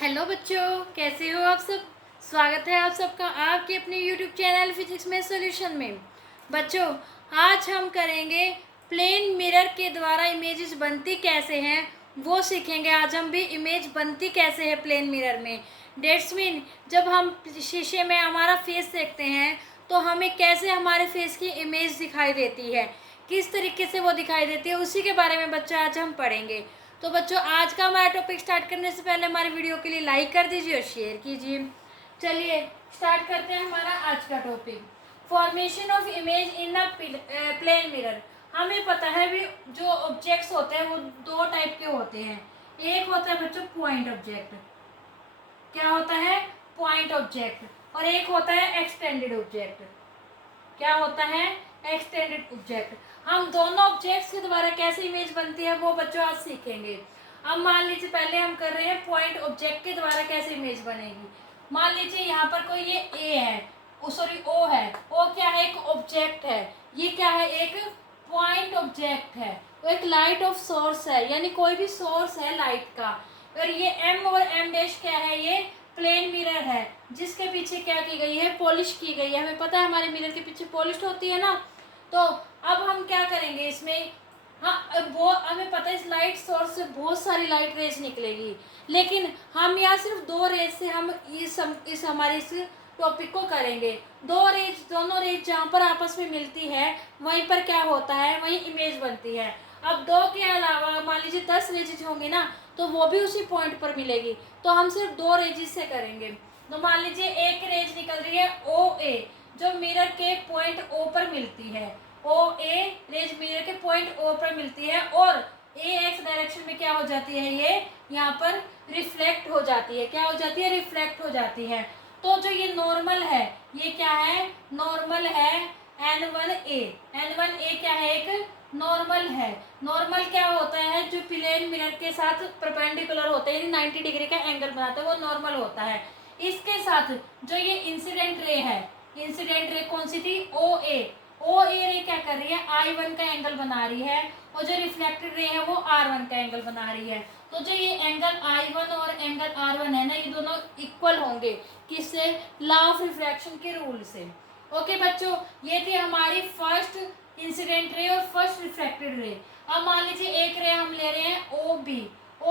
Hello बच्चों, कैसे हो आप सब। स्वागत है आप सबका आपके अपने यूट्यूब चैनल फिजिक्स में सॉल्यूशन में। बच्चों, आज हम करेंगे प्लेन मिरर के द्वारा इमेजेस बनती कैसे हैं वो सीखेंगे। आज हम भी इमेज बनती कैसे है प्लेन मिरर में। डेट्स मीन जब हम शीशे में हमारा फेस देखते हैं तो हमें कैसे हमारे फेस की इमेज दिखाई देती है, किस तरीके से वो दिखाई देती है, उसी के बारे में बच्चों आज हम पढ़ेंगे। तो बच्चों, आज का हमारा टॉपिक स्टार्ट करने से पहले हमारे वीडियो के लिए लाइक कर दीजिए और शेयर कीजिए। चलिए स्टार्ट करते हैं हमारा आज का topic, formation of image in a plane mirror. हमें पता है भी जो ऑब्जेक्ट्स होते हैं वो दो टाइप के होते हैं। एक होता है बच्चों पॉइंट ऑब्जेक्ट, क्या होता है पॉइंट ऑब्जेक्ट, और एक होता है एक्सटेंडेड ऑब्जेक्ट। क्या होता है एक्सटेंडेड ऑब्जेक्ट। हम दोनों ऑब्जेक्ट्स के द्वारा कैसे इमेज बनती है वो बच्चों आज सीखेंगे। अब मान लीजिए पहले हम कर रहे हैं पॉइंट ऑब्जेक्ट के द्वारा कैसे इमेज बनेगी। मान लीजिए यहाँ पर कोई ये ए है, सॉरी ओ है। ओ क्या है, एक ऑब्जेक्ट है। ये क्या है, एक पॉइंट ऑब्जेक्ट है। वो एक लाइट ऑफ सोर्स है, यानी कोई भी सोर्स है लाइट का। और ये एम और एम डैश क्या है, ये प्लेन मिरर है जिसके पीछे क्या की गई है, पॉलिश की गई है। हमें पता है हमारे मिरर के पीछे पॉलिश होती है ना। तो अब हम क्या करेंगे इसमें, हाँ वो हमें पता है इस लाइट सोर्स से बहुत सारी लाइट रेज निकलेगी, लेकिन हम यहाँ सिर्फ दो रेज से हम इस हमारे इस टॉपिक को करेंगे। दोनों रेज जहाँ पर आपस में मिलती है वहीं पर क्या होता है, वहीं इमेज बनती है। अब दो के अलावा मान लीजिए 10 रेजिज होंगे ना, तो वो भी उसी पॉइंट पर मिलेगी। तो हम सिर्फ दो रेजिज से करेंगे। तो मान लीजिए एक रेज निकल रही है ओ ए, जो मिरर के पॉइंट ओ पर मिलती है। ओ ए रेज मिरर के पॉइंट ओ पर मिलती है और ए एक्स डायरेक्शन में क्या हो जाती है, ये यहाँ पर रिफ्लेक्ट हो जाती है। क्या हो जाती है, रिफ्लेक्ट हो जाती है। तो जो ये नॉर्मल है, ये क्या है, नॉर्मल है N1A। N1A क्या है, एक नॉर्मल है। नॉर्मल क्या होता है, जो प्लेन मिरर के साथ परपेंडिकुलर होता है, यानी 90 डिग्री का एंगल बनाता है, वो नॉर्मल होता है। इसके साथ जो ये इंसिडेंट रे है, इंसिडेंट रे कौन सी थी, ओ ए रे क्या कर रही है, I1 का एंगल बना रही है, और जो रिफ्लेक्टेड रे है वो R1 का एंगल बना रही है। तो जो ये एंगल I1 और एंगल R1 है ना, ये दोनों इक्वल होंगे, किससे, लॉ ऑफ रिफ्रैक्शन के रूल से। ओके बच्चों, ये थी हमारी फर्स्ट इंसिडेंट रे और फर्स्ट रिफ्रैक्टेड रे। अब मान लीजिए एक रे हम ले रहे हैं ओ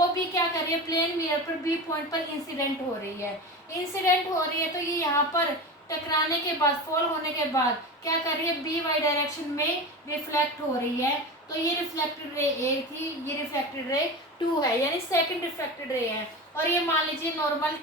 बी क्या कर रही है, प्लेन मिरर पर बी पॉइंट पर इंसिडेंट हो रही है। इंसिडेंट हो रही है तो ये यहाँ पर टकराने के बाद, फॉल होने के बाद क्या कर रही है, बी वाई डायरेक्शन में रिफ्लेक्ट हो रही है। तो ये रिफ्लेक्टेड रे ए थी, ये रिफ्लेक्टेड रे 2 है, यानी सेकंड रिफ्लेक्टेड रे है। और ये मान लीजिए नॉर्मल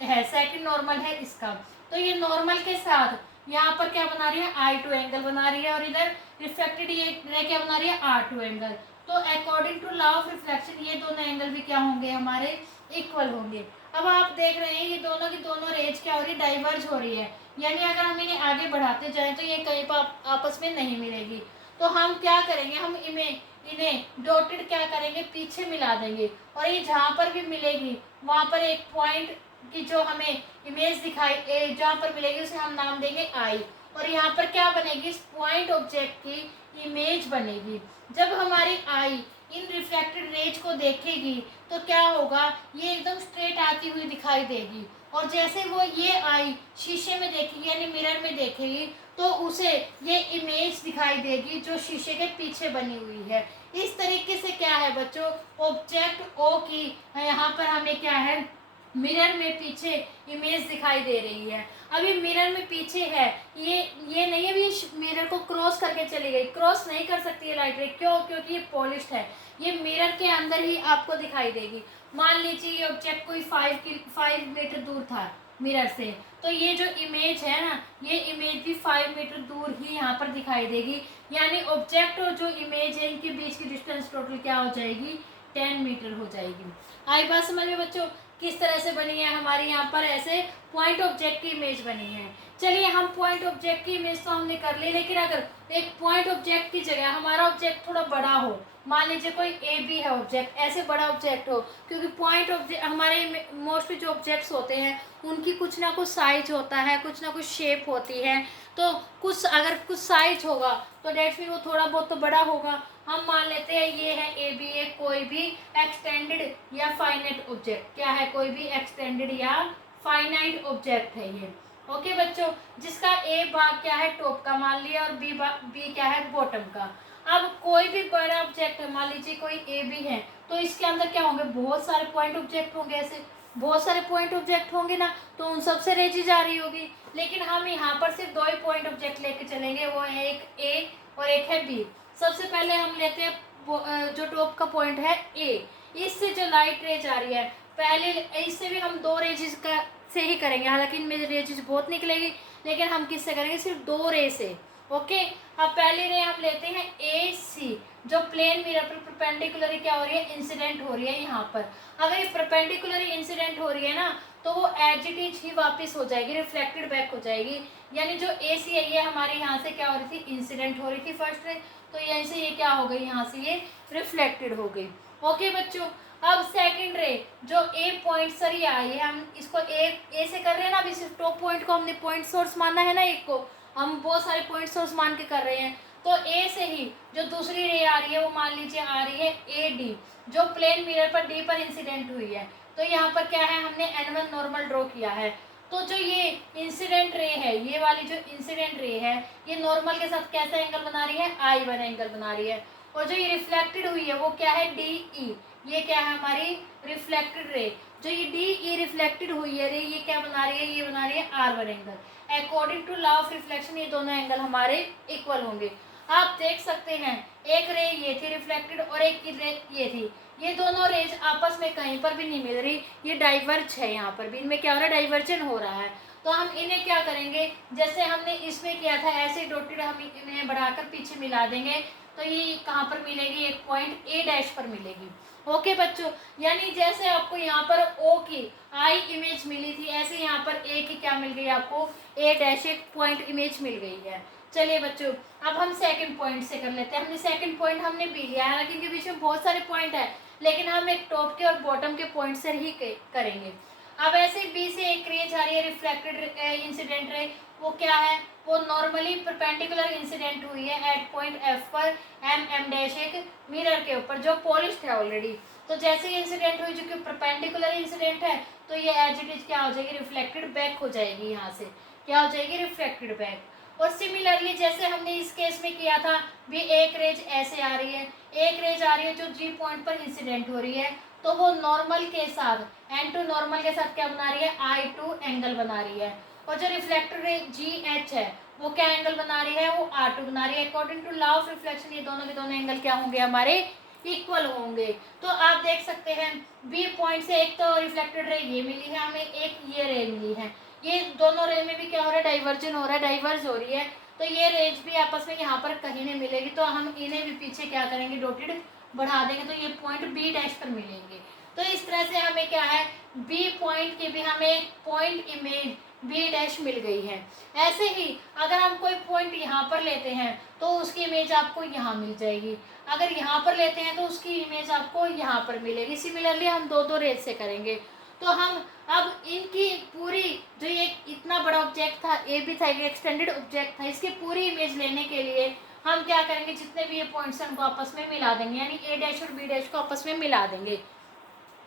है, सेकंड नॉर्मल है इसका। तो ये नॉर्मल के साथ यहाँ पर क्या बना रही है, I2 एंगल बना रही है, और इधर रिफ्लेक्टेड ये रे क्या बना रही है, R2 एंगल। तो according to law of reflection ये दोनों एंगल भी क्या होंगे, हमारे इक्वल होंगे। अब आप देख रहे हैं ये दोनों की दोनों रेज क्या हो रही है, डाइवर्ज हो रही है। यानी अगर हम इन्हें आगे बढ़ाते जाएं तो ये कहीं पर आपस में नहीं मिलेगी। तो हम क्या करेंगे, हम इन्हें डॉटेड क्या करेंगे, पीछे मिला देंगे, और ये जहाँ पर भी मिलेगी वहाँ पर एक पॉइंट की जो हमें इमेज दिखाई जहाँ पर मिलेगी उसे हम नाम देंगे I। और यहाँ पर क्या बनेगी, इस पॉइंट ऑब्जेक्ट की इमेज बनेगी। जब हमारी I इन रिफ्लेक्टेड रेज को देखेगी तो क्या होगा, ये एकदम स्ट्रेट आती हुई दिखाई देगी। और जैसे वो ये I शीशे में देखेगी, यानी मिरर में देखेगी, तो उसे ये इमेज दिखाई देगी जो शीशे के पीछे बनी हुई है। इस तरीके से क्या है बच्चों, ऑब्जेक्ट O की यहाँ पर हमें क्या है, मिरर में पीछे इमेज दिखाई दे रही है। अभी मिरर में पीछे है, ये नहीं है, अभी मिरर को क्रॉस करके चली गई, क्रॉस नहीं कर सकती है लाइट रे। क्यों, क्योंकि ये पॉलिश्ड है, ये मिरर के अंदर ही आपको दिखाई देगी। मान लीजिए ये ऑब्जेक्ट कोई 5 मीटर दूर था मिरर से, तो ये जो इमेज है ना, ये इमेज भी 5 मीटर दूर ही यहाँ पर दिखाई देगी। यानी ऑब्जेक्ट और जो इमेज है इनके बीच की डिस्टेंस टोटल क्या हो जाएगी, 10 मीटर हो जाएगी। आई बात समझ में बच्चों, किस तरह से बनी है हमारी यहाँ पर ऐसे पॉइंट ऑब्जेक्ट की इमेज बनी है। चलिए हम पॉइंट ऑब्जेक्ट की इमेज तो हमने कर ली, लेकिन अगर एक पॉइंट ऑब्जेक्ट की जगह हमारा ऑब्जेक्ट थोड़ा बड़ा हो, मान लीजिए कोई ए बी है ऑब्जेक्ट, ऐसे बड़ा ऑब्जेक्ट हो, क्योंकि पॉइंट ऑब्जेक्ट हमारे मोस्टली जो ऑब्जेक्ट्स होते हैं उनकी कुछ ना कुछ साइज होता है, कुछ ना कुछ शेप होती है। तो कुछ अगर कुछ साइज होगा तो डेट मीन वो थोड़ा बहुत तो बड़ा होगा। हम मान लेते हैं ये है ए बी, एक कोई भी एक्सटेंडेड या फाइनाइट ऑब्जेक्ट। क्या है? कोई भी एक्सटेंडेड या फाइनाइट ऑब्जेक्ट है ये। ओके बच्चों, जिसका ए भाग क्या है? टॉप का मान लिया, और बी क्या है? बॉटम का। अब कोई भी बड़ा ऑब्जेक्ट है, मान लीजिए कोई ए बी है, तो इसके अंदर क्या होंगे? बहुत सारे पॉइंट ऑब्जेक्ट होंगे। ऐसे बहुत सारे पॉइंट ऑब्जेक्ट होंगे ना, तो उन सबसे रेंज जा रही होगी। लेकिन हम यहाँ पर सिर्फ 2 ही पॉइंट ऑब्जेक्ट लेके चलेंगे, वो है एक ए और एक है बी। सबसे पहले हम लेते हैं जो टॉप का पॉइंट है ए। इससे जो लाइट रेज आ रही है, पहले इससे भी हम 2 रेजेस का से ही करेंगे, हालांकि इनमें रेजेस बहुत निकलेगी, लेकिन हम किससे करेंगे? सिर्फ 2 रे से। ओके, अब पहली रे हम लेते हैं ए सी, जो प्लेन मिरर पर परपेंडिकुलर क्या हो रही है? इंसिडेंट हो रही है यहाँ पर। अगर ये परपेंडिकुलर इंसिडेंट हो रही है ना, तो वो एज इट इज ही वापस हो जाएगी, रिफ्लेक्टेड बैक हो जाएगी। यानी जो ए सी है ये हमारे यहाँ से क्या हो रही थी? इंसिडेंट हो रही थी फर्स्ट रे, तो यहीं से ये क्या हो गई? यहाँ से ये रिफ्लेक्टेड हो गई। ओके बच्चों, अब सेकंड रे जो ए पॉइंट सर ये आई है, हम इसको ए से कर रहे हैं ना। अभी सिर्फ टॉप पॉइंट को हमने पॉइंट सोर्स माना है ना, एक को हम बहुत सारे पॉइंट सोर्स मान के कर रहे हैं। तो ए से ही जो दूसरी रे आ रही है, वो मान लीजिए आ रही है ए डी, जो प्लेन मिरर पर डी पर इंसिडेंट हुई है। तो यहाँ पर क्या है? हमने N1 नॉर्मल ड्रॉ किया है। तो जो ये इंसिडेंट रे है, ये वाली जो इंसिडेंट रे है, ये नॉर्मल के साथ कैसा एंगल बना रही है? I1 एंगल बना रही है। और जो ये रिफ्लेक्टेड हुई है, वो क्या है? DE। ये क्या है? हमारी रिफ्लेक्टेड रे। जो ये DE रिफ्लेक्टेड हुई है रे, ये क्या बना रही है? ये बना रही है R1 angle. According to law of reflection ये दोनों एंगल हमारे इक्वल होंगे। आप देख सकते हैं, एक रे ये थी रिफ्लेक्टेड और एक की रे ये थी। ये दोनों रेज आपस में कहीं पर भी नहीं मिल रही, ये डाइवर्ज है। यहाँ पर भी इनमें क्या हो रहा है? डाइवर्जन हो रहा है। तो हम इन्हें क्या करेंगे? जैसे हमने इसमें किया था, ऐसे डॉटेड हम इन्हें बढ़ाकर पीछे मिला देंगे। तो ये कहाँ पर मिलेगी? एक पॉइंट ए डैश पर मिलेगी। ओके बच्चों, यानी जैसे आपको यहाँ पर ओ की आई इमेज मिली थी, ऐसे यहाँ पर ए की क्या मिल गई? आपको ए डैश एक पॉइंट इमेज मिल गई है। चलिए बच्चों, अब हम सेकंड पॉइंट से कर लेते हैं। हमने सेकंड पॉइंट हमने भी लिया है, हालांकि इनके बीच में बहुत सारे पॉइंट है, लेकिन हम एक टॉप के और बॉटम के पॉइंट से ही करेंगे। अब ऐसे बी से एक रे जा रही है रिफ्लेक्टेड इंसिडेंट रे, वो क्या है? वो नॉर्मली परपेंडिकुलर इंसिडेंट हुई है एट पॉइंट एफ पर एम डैश एक मिरर के ऊपर, जो पॉलिश्ड है ऑलरेडी। तो जैसे ही इंसिडेंट हुई, जो कि परपेंडिकुलर इंसिडेंट है, तो ये एज इट इज क्या हो जाएगी? रिफ्लेक्टेड बैक हो जाएगी। यहाँ से क्या हो जाएगी? Reflected back. और सिमिलरली जैसे हमने इस केस में किया था, भी एक रेज ऐसे आ रही है, एक रेज आ रही है जो जी पॉइंट पर इंसिडेंट हो रही है, तो वो नॉर्मल के साथ N2 नॉर्मल के साथ क्या बना रही है? I2 एंगल बना रही है। और जो रिफ्लेक्टेड रे GH है, वो क्या एंगल बना रही है? वो R2 बना रही है। According to law of reflection ये दोनों के दोनों एंगल क्या होंगे? हमारे इक्वल होंगे। तो आप देख सकते हैं, बी पॉइंट से एक तो रिफ्लेक्टेड रे ये मिली है हमें, एक ये रे मिली है। ये दोनों रे में भी क्या हो रहा है? डाइवर्जन हो रहा है, डाइवर्ज हो रही है। तो ये रेज भी आपस में यहाँ पर कहीं नहीं मिलेगी, तो हम इन्हें भी पीछे क्या करेंगे? डॉटेड बढ़ा देंगे, तो ये पॉइंट बी डैश पर मिलेंगे। तो इस तरह से हमें क्या है? बी पॉइंट की भी हमें पॉइंट इमेज बी डैश मिल गई है। ऐसे ही अगर हम कोई पॉइंट यहाँ पर लेते हैं, तो उसकी इमेज आपको यहाँ मिल जाएगी। अगर यहाँ पर लेते हैं, तो उसकी इमेज आपको यहाँ पर मिलेगी। सिमिलरली हम दो दो रेज से करेंगे। तो हम अब इनकी पूरी जो ये इतना बड़ा ऑब्जेक्ट था, ए भी था, एक एक्सटेंडेड ऑब्जेक्ट था, इसकी पूरी इमेज लेने के लिए हम क्या करेंगे? जितने भी ये पॉइंट्स हैं उनको आपस में मिला देंगे, यानी ए डैश और बी डैश को आपस में मिला देंगे।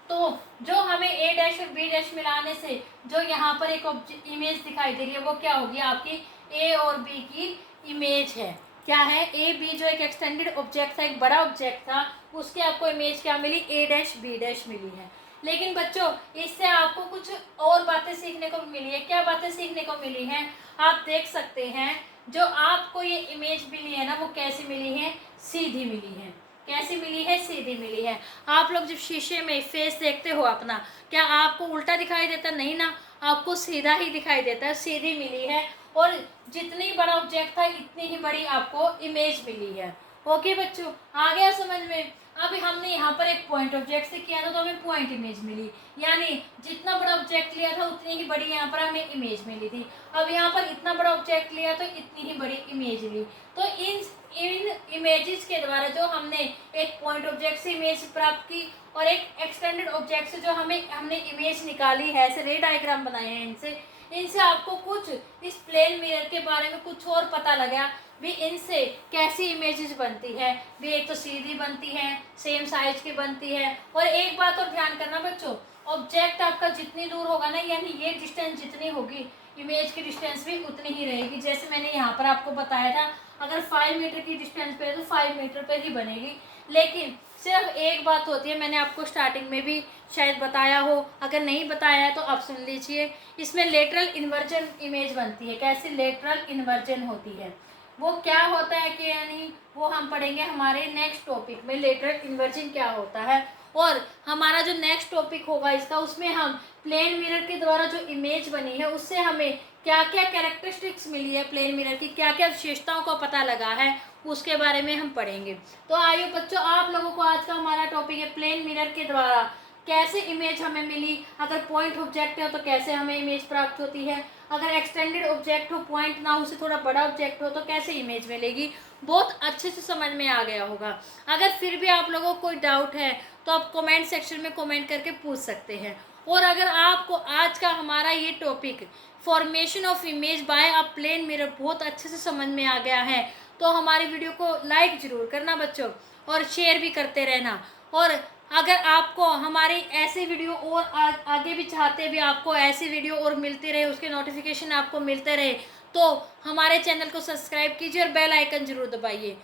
तो जो हमें ए डैश और बी डैश मिलाने से जो यहाँ पर एक इमेज दिखाई दे रही है, वो क्या होगी? आपकी ए और बी की इमेज है। क्या है? ए बी जो एक एक्सटेंडेड ऑब्जेक्ट था, एक बड़ा ऑब्जेक्ट था, उसकी आपको इमेज क्या मिली? ए डैश बी डैश मिली है। लेकिन बच्चों, इससे आपको कुछ और बातें सीखने को मिली है। क्या बातें सीखने को मिली हैं? आप देख सकते हैं, जो आपको ये इमेज मिली है ना, वो कैसी मिली है? सीधी मिली है। कैसी मिली है? सीधी मिली है। आप लोग जब शीशे में फेस देखते हो अपना, क्या आपको उल्टा दिखाई देता? नहीं ना, आपको सीधा ही दिखाई देता है, सीधी मिली है। और जितनी बड़ा ऑब्जेक्ट था, इतनी ही बड़ी आपको इमेज मिली है। ओके बच्चों, आ गया समझ में? अब हमने यहाँ पर एक पॉइंट ऑब्जेक्ट से किया था, तो हमें पॉइंट इमेज मिली, यानी जितना बड़ा ऑब्जेक्ट लिया था उतनी ही बड़ी यहाँ पर हमें इमेज मिली थी। अब यहाँ पर इतना बड़ा ऑब्जेक्ट लिया तो इतनी ही बड़ी इमेज ली। तो इन इमेजेस के द्वारा जो हमने एक पॉइंट ऑब्जेक्ट से इमेज प्राप्त की, और एक एक्सटेंडेड ऑब्जेक्ट से जो हमने इमेज निकाली है, ऐसे रे डायग्राम बनाए हैं इनसे आपको कुछ इस प्लेन मिरर के बारे में कुछ और पता लगा। भी इनसे कैसी इमेजेस बनती है। भी एक तो सीधी बनती है, सेम साइज की बनती है। और एक बात और ध्यान करना बच्चों, ऑब्जेक्ट आपका जितनी दूर होगा ना, यानी ये डिस्टेंस जितनी होगी, इमेज की डिस्टेंस भी उतनी ही रहेगी। जैसे मैंने यहाँ पर आपको बताया था, अगर 5 मीटर की डिस्टेंस पे है तो 5 मीटर पे ही बनेगी। लेकिन सिर्फ एक बात होती है, मैंने आपको स्टार्टिंग में भी शायद बताया हो, अगर नहीं बताया है तो आप सुन लीजिए। इसमें लेटरल इन्वर्जन इमेज बनती है। कैसे लेटरल इन्वर्जन होती है, वो क्या होता है कि यानी वो हम पढ़ेंगे हमारे नेक्स्ट टॉपिक में, लेटरल इन्वर्जन क्या होता है। और हमारा जो नेक्स्ट टॉपिक होगा इसका, उसमें हम प्लेन मिरर के द्वारा जो इमेज बनी है उससे हमें क्या क्या कैरेक्टरिस्टिक्स मिली है, प्लेन मिरर की क्या क्या विशेषताओं का पता लगा है, उसके बारे में हम पढ़ेंगे। तो आइए बच्चों, आप लोगों को आज का हमारा टॉपिक है प्लेन मिरर के द्वारा कैसे इमेज हमें मिली, अगर पॉइंट ऑब्जेक्ट है तो कैसे हमें इमेज प्राप्त होती है, अगर एक्सटेंडेड ऑब्जेक्ट हो, पॉइंट ना हो, उससे थोड़ा बड़ा ऑब्जेक्ट हो, तो कैसे इमेज मिलेगी। बहुत अच्छे से समझ में आ गया होगा। अगर फिर भी आप लोगों को कोई डाउट है तो आप कमेंट सेक्शन में कमेंट करके पूछ सकते हैं। और अगर आपको आज का हमारा ये topic formation of image by a plane mirror बहुत अच्छे से समझ में आ गया है, तो हमारी वीडियो को लाइक ज़रूर करना बच्चों, और शेयर भी करते रहना। और अगर आपको हमारी ऐसे वीडियो और आगे भी चाहते भी आपको ऐसी वीडियो और मिलती रहे, उसके नोटिफिकेशन आपको मिलते रहे, तो हमारे चैनल को सब्सक्राइब कीजिए और बेल आइकन ज़रूर दबाइए।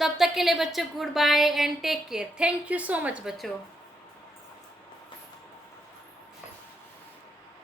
तब तक के लिए बच्चों goodbye and take care. Thank you so much बच्चों।